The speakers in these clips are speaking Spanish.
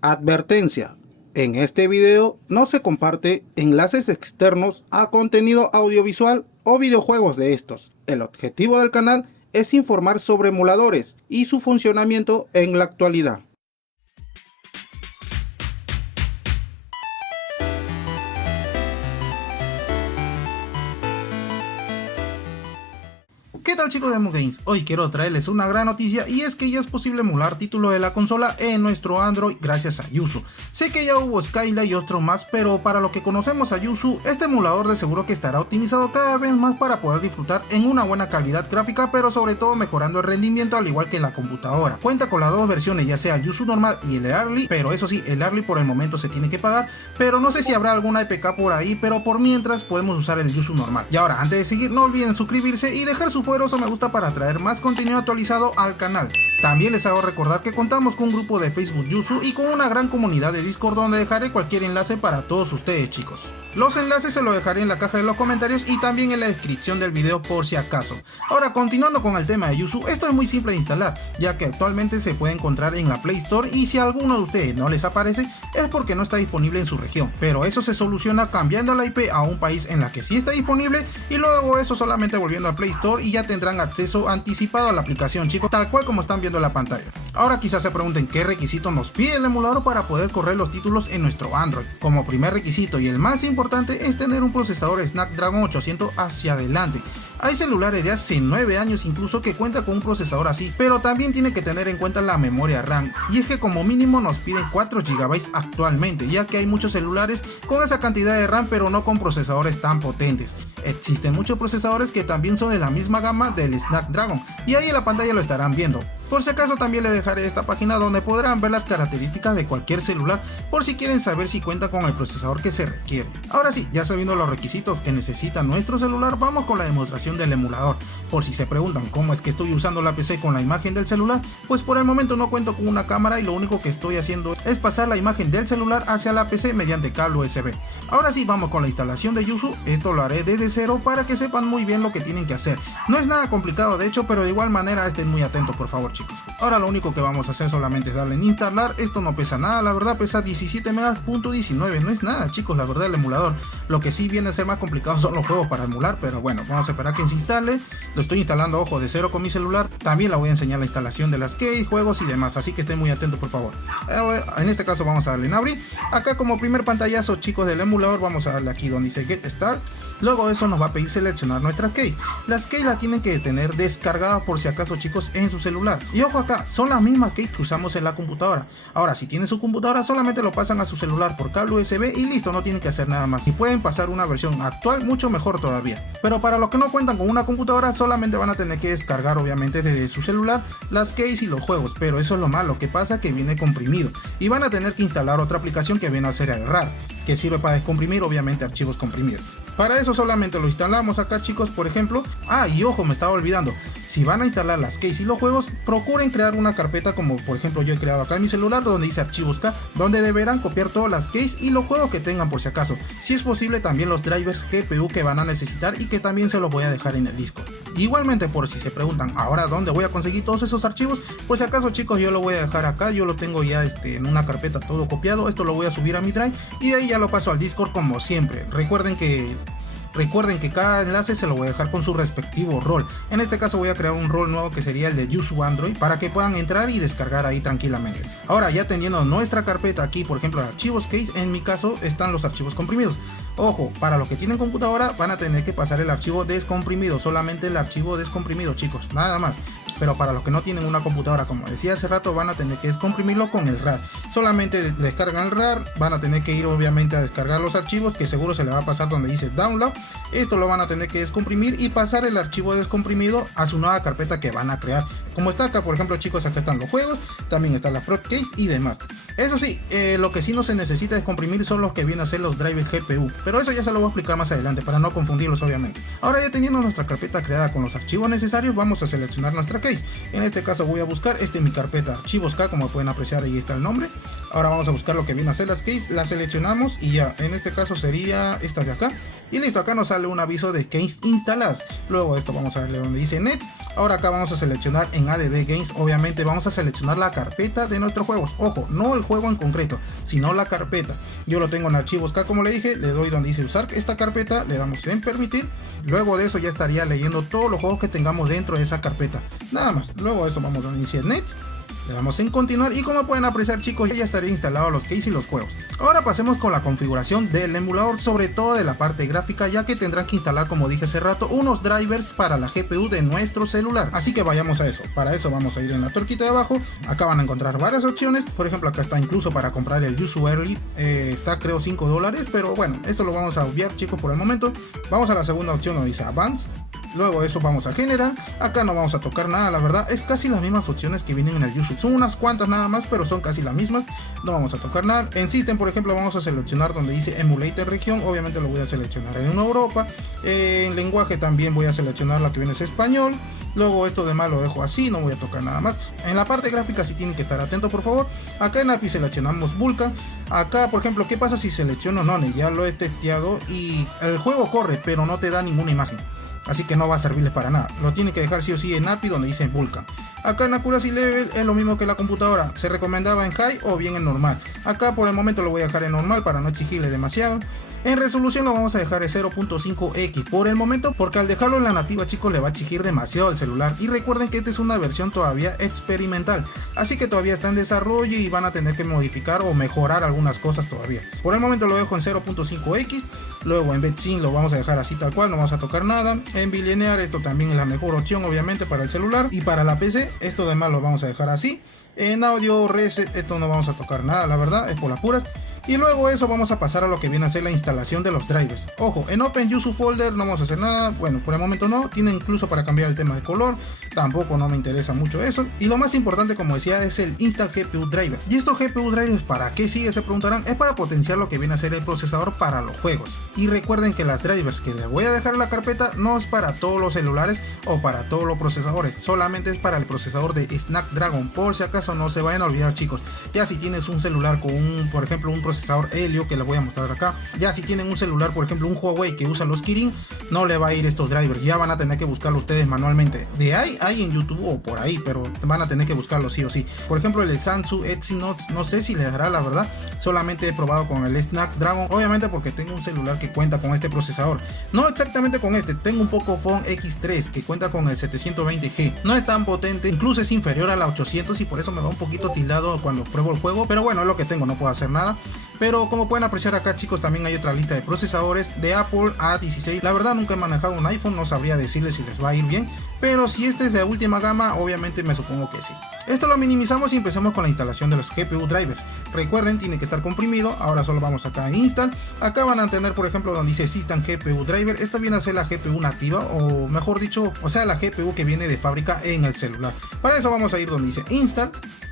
Advertencia: en este video no se comparte enlaces externos a contenido audiovisual o videojuegos de estos. El objetivo del canal es informar sobre emuladores y su funcionamiento en la actualidad. ¿Qué tal, chicos de EmuGames? Hoy quiero traerles una gran noticia, y es que ya es posible emular títulos de la consola en nuestro Android gracias a Yuzu. Sé que ya hubo Skyla y otros más, pero para lo que conocemos a Yuzu, este emulador de seguro que estará optimizado cada vez más para poder disfrutar en una buena calidad gráfica, pero sobre todo mejorando el rendimiento al igual que en la computadora. Cuenta con las dos versiones, ya sea el Yuzu normal y el Early, pero eso sí, el Early por el momento se tiene que pagar, pero no sé si habrá alguna EPK por ahí, pero por mientras podemos usar el Yuzu normal. Y ahora, antes de seguir, no olviden suscribirse y dejar su poderoso me gusta para traer más contenido actualizado al canal. También les hago recordar que contamos con un grupo de Facebook Yuzu y con una gran comunidad de Discord donde dejaré cualquier enlace para todos ustedes, chicos. Los enlaces se los dejaré en la caja de los comentarios y también en la descripción del video por si acaso. Ahora, continuando con el tema de Yuzu, esto es muy simple de instalar, ya que actualmente se puede encontrar en la Play Store, y si a alguno de ustedes no les aparece es porque no está disponible en su región, pero eso se soluciona cambiando la IP a un país en la que sí está disponible, y luego eso solamente volviendo a Play Store y ya tendrán acceso anticipado a la aplicación, chicos, tal cual como están viendo en la pantalla. Ahora quizás se pregunten qué requisitos nos pide el emulador para poder correr los títulos en nuestro Android. Como primer requisito, y el más importante, es tener un procesador Snapdragon 800 hacia adelante. Hay celulares de hace 9 años incluso que cuentan con un procesador así, pero también tiene que tener en cuenta la memoria RAM, y es que como mínimo nos piden 4 GB actualmente, ya que hay muchos celulares con esa cantidad de RAM pero no con procesadores tan potentes. Existen muchos procesadores que también son de la misma gama del Snapdragon, y ahí en la pantalla lo estarán viendo. Por si acaso también les dejaré esta página donde podrán ver las características de cualquier celular por si quieren saber si cuenta con el procesador que se requiere. Ahora sí, ya sabiendo los requisitos que necesita nuestro celular, vamos con la demostración del emulador. Por si se preguntan cómo es que estoy usando la PC con la imagen del celular, pues por el momento no cuento con una cámara y lo único que estoy haciendo es pasar la imagen del celular hacia la PC mediante cable USB. Ahora sí, vamos con la instalación de Yuzu. Esto lo haré desde cero para que sepan muy bien lo que tienen que hacer. No es nada complicado de hecho, pero de igual manera estén muy atentos, por favor, chicos. Ahora lo único que vamos a hacer solamente es darle en instalar. Esto no pesa nada, la verdad, pesa 17 megas.19, no es nada, chicos, la verdad, el emulador. Lo que sí viene a ser más complicado son los juegos para emular, pero bueno, vamos a esperar que se instale. Lo estoy instalando, ojo, de cero con mi celular. También la voy a enseñar la instalación de las keys, juegos y demás, así que estén muy atentos, por favor. En este caso vamos a darle en abrir. Acá como primer pantallazo, chicos, del emulador, vamos a darle aquí donde dice Get Start. Luego de eso nos va a pedir seleccionar nuestras keys. Las keys las tienen que tener descargadas por si acaso, chicos, en su celular. Y ojo acá, son las mismas keys que usamos en la computadora. Ahora, si tienen su computadora, solamente lo pasan a su celular por cable USB y listo, no tienen que hacer nada más. Si pueden pasar una versión actual, mucho mejor todavía. Pero para los que no cuentan con una computadora, solamente van a tener que descargar, obviamente, desde su celular las keys y los juegos. Pero eso es lo malo, que pasa que viene comprimido. Y van a tener que instalar otra aplicación que viene a ser el RAR, que sirve para descomprimir, obviamente, archivos comprimidos. Para eso solamente lo instalamos acá, chicos, por ejemplo. Y ojo, me estaba olvidando, si van a instalar las keys y los juegos, procuren crear una carpeta como por ejemplo yo he creado acá en mi celular, donde dice archivos K, donde deberán copiar todas las keys y los juegos que tengan por si acaso. Si es posible, también los drivers GPU que van a necesitar y que también se los voy a dejar en el disco. Igualmente, por si se preguntan ahora dónde voy a conseguir todos esos archivos, por si acaso, chicos, yo lo voy a dejar acá. Yo lo tengo ya en una carpeta todo copiado. Esto lo voy a subir a mi drive y de ahí ya lo paso al Discord como siempre. Recuerden que cada enlace se lo voy a dejar con su respectivo rol. En este caso voy a crear un rol nuevo que sería el de Yuzu Android, para que puedan entrar y descargar ahí tranquilamente. Ahora, ya teniendo nuestra carpeta aquí, por ejemplo, archivos case, en mi caso están los archivos comprimidos. Ojo, para los que tienen computadora van a tener que pasar el archivo descomprimido, solamente el archivo descomprimido, chicos, nada más. Pero para los que no tienen una computadora, como decía hace rato, van a tener que descomprimirlo con el RAR. Solamente descargan el RAR, van a tener que ir obviamente a descargar los archivos, que seguro se le va a pasar donde dice download. Esto lo van a tener que descomprimir y pasar el archivo descomprimido a su nueva carpeta que van a crear. Como está acá, por ejemplo, chicos, acá están los juegos, también está la prod case y demás. Eso sí, lo que sí no se necesita descomprimir son los que vienen a ser los drivers GPU, pero eso ya se lo voy a explicar más adelante para no confundirlos, obviamente. Ahora, ya teniendo nuestra carpeta creada con los archivos necesarios, vamos a seleccionar nuestra case. En este caso voy a buscar mi carpeta archivos K, como pueden apreciar, ahí está el nombre. Ahora vamos a buscar lo que viene a ser las keys, las seleccionamos y ya, en este caso sería esta de acá. Y listo, acá nos sale un aviso de keys instaladas. Luego esto vamos a darle donde dice Next. Ahora acá vamos a seleccionar en ADD Games, obviamente vamos a seleccionar la carpeta de nuestros juegos. Ojo, no el juego en concreto, sino la carpeta. Yo lo tengo en archivos acá, como le dije, le doy donde dice usar esta carpeta, le damos en permitir. Luego de eso ya estaría leyendo todos los juegos que tengamos dentro de esa carpeta. Nada más. Luego de esto vamos a iniciar Next. Le damos en continuar y como pueden apreciar, chicos, ya estaría instalado los keys y los juegos. Ahora pasemos con la configuración del emulador, sobre todo de la parte gráfica, ya que tendrán que instalar, como dije hace rato, unos drivers para la GPU de nuestro celular. Así que vayamos a eso. Para eso vamos a ir en la tuerquita de abajo. Acá van a encontrar varias opciones. Por ejemplo, acá está incluso para comprar el Yuzu Early. Está creo $5, pero bueno, esto lo vamos a obviar, chicos, por el momento. Vamos a la segunda opción donde dice Advance. Luego eso vamos a generar. Acá no vamos a tocar nada, la verdad es casi las mismas opciones que vienen en el Yuzu. Son unas cuantas nada más, pero son casi las mismas. No vamos a tocar nada. En System, por ejemplo, vamos a seleccionar donde dice Emulator Región. Obviamente lo voy a seleccionar en una Europa. En lenguaje también voy a seleccionar lo que viene es español. Luego esto demás lo dejo así, no voy a tocar nada más. En la parte gráfica sí tienen que estar atentos, por favor. Acá en API seleccionamos Vulkan. Acá, por ejemplo, ¿qué pasa si selecciono None? Ya lo he testeado y el juego corre, pero no te da ninguna imagen. Así que no va a servirles para nada. Lo tiene que dejar sí o sí en API donde dice Vulkan. Acá en Accuracy Level es lo mismo que la computadora. Se recomendaba en High o bien en normal. Acá por el momento lo voy a dejar en normal para no exigirle demasiado. En resolución lo vamos a dejar en 0.5x por el momento, porque al dejarlo en la nativa, chicos, le va a exigir demasiado al celular. Y recuerden que esta es una versión todavía experimental, así que todavía está en desarrollo y van a tener que modificar o mejorar algunas cosas todavía. Por el momento lo dejo en 0.5x. Luego en VetSync lo vamos a dejar así tal cual, no vamos a tocar nada. En Billionaire esto también es la mejor opción, obviamente, para el celular y para la PC. Esto demás lo vamos a dejar así. En Audio Reset esto no vamos a tocar nada, la verdad, es por las puras. Y luego eso vamos a pasar a lo que viene a ser la instalación de los drivers. Ojo, en Open Yuzu Folder no vamos a hacer nada. Bueno, por el momento no. Tiene incluso para cambiar el tema de color. Tampoco no me interesa mucho eso. Y lo más importante, como decía, es el Install GPU Driver. ¿Y estos GPU Drivers para qué sigue? Se preguntarán. Es para potenciar lo que viene a ser el procesador para los juegos. Y recuerden que las drivers que les voy a dejar en la carpeta no es para todos los celulares o para todos los procesadores. Solamente es para el procesador de Snapdragon. Por si acaso no se vayan a olvidar, chicos. Ya si tienes un celular con por ejemplo, un procesador Helio, que les voy a mostrar acá. Ya si tienen un celular, por ejemplo un Huawei que usa los Kirin, no le va a ir estos drivers, ya van a tener que buscarlo ustedes manualmente. De ahí hay en YouTube o por ahí, pero van a tener que buscarlo sí o sí. Por ejemplo el Samsung Exynos, no sé si les dará, la verdad. Solamente he probado con el Snapdragon, obviamente porque tengo un celular que cuenta con este procesador. No exactamente con este, tengo un Pocophone X3 que cuenta con el 720G. No es tan potente, incluso es inferior a la 800 y por eso me da un poquito tildado cuando pruebo el juego. Pero bueno, es lo que tengo, no puedo hacer nada. Pero como pueden apreciar acá, chicos, también hay otra lista de procesadores de Apple A16. La verdad nunca he manejado un iPhone, no sabría decirles si les va a ir bien, pero si este es de última gama, obviamente me supongo que sí. Esto lo minimizamos y empezamos con la instalación de los GPU drivers. Recuerden, tiene que estar comprimido. Ahora solo vamos acá a Install. Acá van a tener, por ejemplo, donde dice System GPU Driver. Esta viene a ser la GPU nativa, o mejor dicho, o sea, la GPU que viene de fábrica en el celular. Para eso vamos a ir donde dice Install.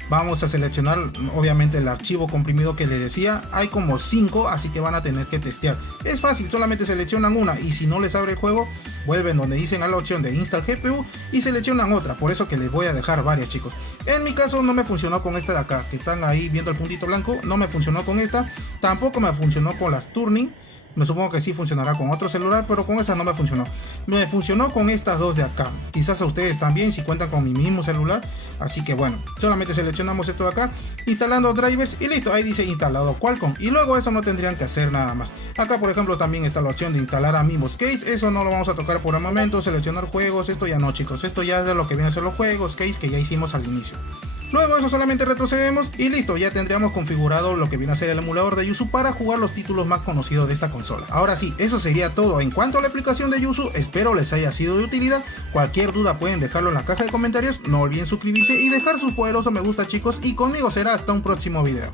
Vamos a seleccionar obviamente el archivo comprimido que les decía. Hay como 5, así que van a tener que testear. Es fácil, solamente seleccionan una y si no les abre el juego, vuelven donde dicen a la opción de Install GPU y seleccionan otra. Por eso que les voy a dejar varias, chicos. En mi caso no me funcionó con esta de acá, que están ahí viendo el puntito blanco. No me funcionó con esta. Tampoco me funcionó con las Turning. Me supongo que sí funcionará con otro celular, pero con esa no me funcionó. Me funcionó con estas dos de acá. Quizás a ustedes también si cuentan con mi mismo celular. Así que bueno, solamente seleccionamos esto de acá, instalando drivers y listo. Ahí dice instalado Qualcomm. Y luego eso no tendrían que hacer nada más. Acá por ejemplo también está la opción de instalar Amigos Case. Eso no lo vamos a tocar por el momento. Seleccionar juegos, esto ya no, chicos. Esto ya es de lo que vienen a ser los juegos Case que ya hicimos al inicio. Luego eso solamente retrocedemos y listo, ya tendríamos configurado lo que viene a ser el emulador de Yuzu para jugar los títulos más conocidos de esta consola. Ahora sí, eso sería todo en cuanto a la aplicación de Yuzu. Espero les haya sido de utilidad. Cualquier duda pueden dejarlo en la caja de comentarios. No olviden suscribirse y dejar su poderoso me gusta, chicos, y conmigo será hasta un próximo video.